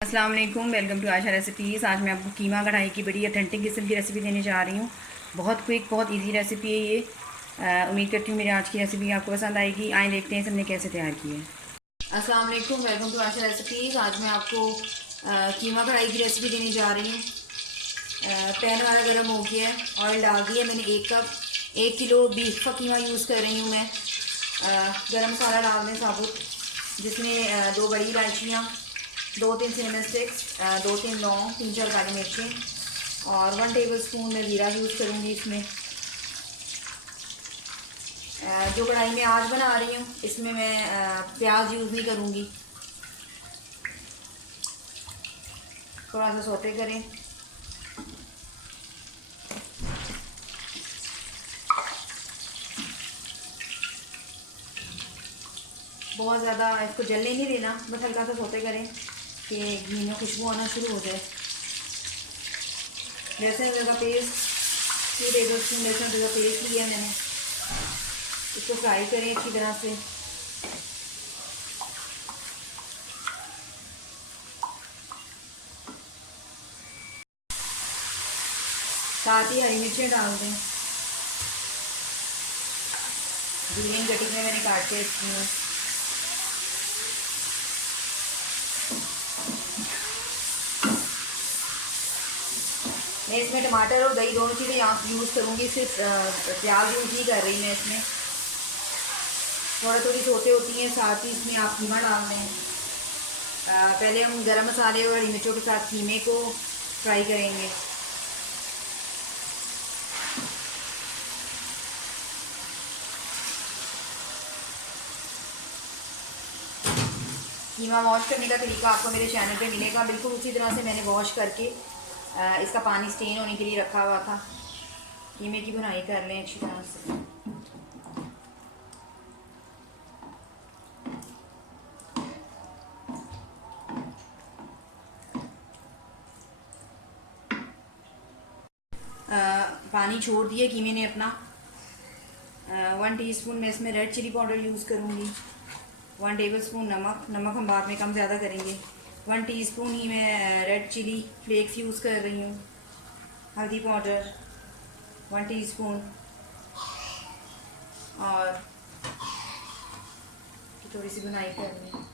अस्सलाम वालेकुम, welcome to Asha recipes. आज मैं आपको कीमा कढ़ाई की बड़ी ऑथेंटिक किस्म की रेसिपी देने जा रही हूँ। बहुत क्विक, बहुत इजी रेसिपी है ये। उम्मीद करती हूँ मेरी आज की रेसिपी आपको पसंद आएगी। आए देखते हैं हमने कैसे तैयार की है। अस्सलाम वालेकुम, वेलकम टू आशा रेसिपीज़। आज मैं आपको कीमा कढ़ाई की रेसिपी देने जा रही हूँ। पैन हमारा गर्म हो गया है, ऑयल डाल दिया मैंने 1 किलो बीफ का कीमा यूज़ कर रही हूँ मैं। गरम मसाला डाल दें साबुत, जिसमें 2 बड़ी इलायचियाँ, 2-3 सिनेमन स्टिक्स, 2-3 लौंग, 3-4 काली मिर्चें और 1 टेबलस्पून मैं ज़ीरा यूज़ करूँगी इसमें। जो कढ़ाई में आज बना रही हूँ इसमें मैं प्याज यूज़ नहीं करूँगी। थोड़ा सा सौते करें। बहुत ज़्यादा इसको जलने नहीं देना, बस हल्का सा सौते करें कि घी में खुशबू आना शुरू हो जाए। लहसुन अदरक का पेस्ट, 2 टेबलस्पून लहसुन अदरक का पेस्ट लिया मैंने। इसको फ्राई करें अच्छी तरह से। साथ ही हरी मिर्चें डाल दें, ग्रीन कटिंग में मैंने काट के रखी है। मैं इसमें टमाटर और दही दोनों चीज़ें यहाँ यूज़ करूँगी, सिर्फ प्याज यूज़ नहीं कर रही मैं इसमें। थोड़ी सोते होती हैं, साथ ही इसमें आप कीमा डाल दें। पहले हम गरम मसाले और हरी मिर्चों के साथ कीमे को फ्राई करेंगे। कीमा वॉश करने का तरीका आपको मेरे चैनल पे मिलेगा, बिल्कुल उसी तरह से मैंने वॉश करके इसका पानी स्टेन होने के लिए रखा हुआ था। कीमे की भुनाई कर लें अच्छी तरह से। पानी छोड़ दिया कीमे ने अपना। 1 टीस्पून मैं इसमें रेड चिली पाउडर यूज़ करूँगी। 1 टेबलस्पून नमक हम बाद में कम ज़्यादा करेंगे। 1 टीस्पून ही मैं रेड चिली फ्लेक्स यूज़ कर रही हूँ। हल्दी पाउडर 1 टीस्पून और थोड़ी सी बुनाई कर लें।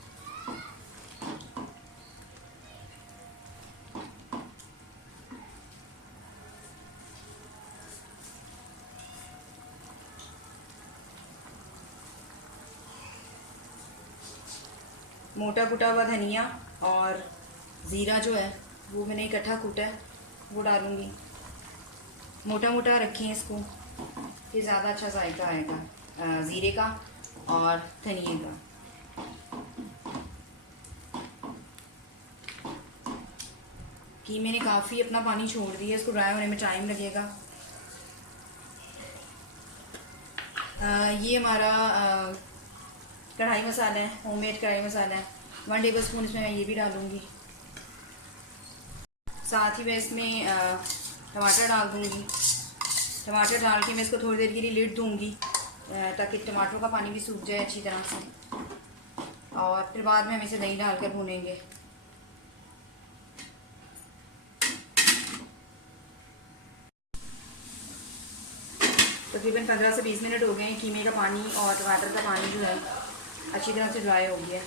मोटा कुटा हुआ धनिया और ज़ीरा जो है वो मैंने इकट्ठा कूटा है, वो डालूँगी। मोटा मोटा रखें इसको, ये ज़्यादा अच्छा जायका आएगा ज़ीरे का और धनिए का। कि मैंने काफ़ी अपना पानी छोड़ दिया, इसको ड्राई होने में टाइम लगेगा। ये हमारा कढ़ाई मसाला है, होममेड कढ़ाई मसाला है। 1 टेबलस्पून इसमें मैं ये भी डालूँगी। साथ ही मैं इसमें टमाटर डाल दूँगी। टमाटर डाल के मैं इसको थोड़ी देर के लिए लिड दूँगी ताकि टमाटरों का पानी भी सूख जाए अच्छी तरह से, और फिर बाद में हम इसे दही डालकर भूनेंगे। तकरीबन 15 से 20 मिनट हो गए हैं। कीमे का पानी और टमाटर का पानी जो है अच्छी तरह से ड्राई हो गया।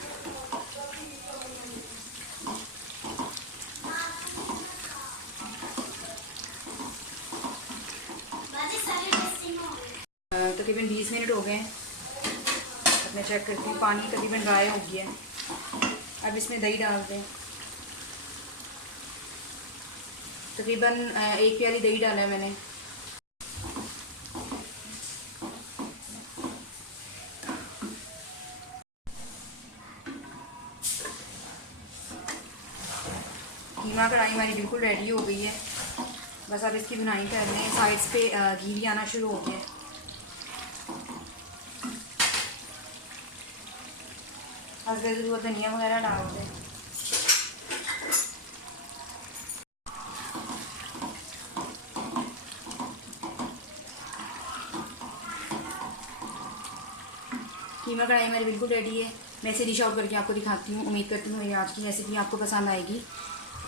तकरीबन 20 मिनट हो गए हैं। अब मैं चेक करती हूँ, पानी तकरीबन ड्राई हो गया है। अब इसमें दही डाल दें। तकरीबन 1 प्याली दही डाला है मैंने। कीमा कढ़ाई हमारी बिल्कुल रेडी हो गई है। बस अब इसकी बुनाई कर लें। साइड्स पे घी भी आना शुरू हो गया है। अगर ज़रूरत धनिया वगैरह डाल दें। कीमा कढ़ाई हमारी बिल्कुल रेडी है। मैं इसे डिश आउट करके आपको दिखाती हूँ। उम्मीद करती हूँ मेरी आज की रेसिपी आपको पसंद आएगी।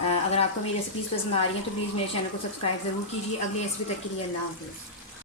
अगर आपको मेरी रेसिपीज़ पसंद आ रही हैं तो प्लीज़ मेरे चैनल को सब्सक्राइब ज़रूर कीजिए। अगली रेसिपी तक के लिए अल्लाह हाफ़िज़।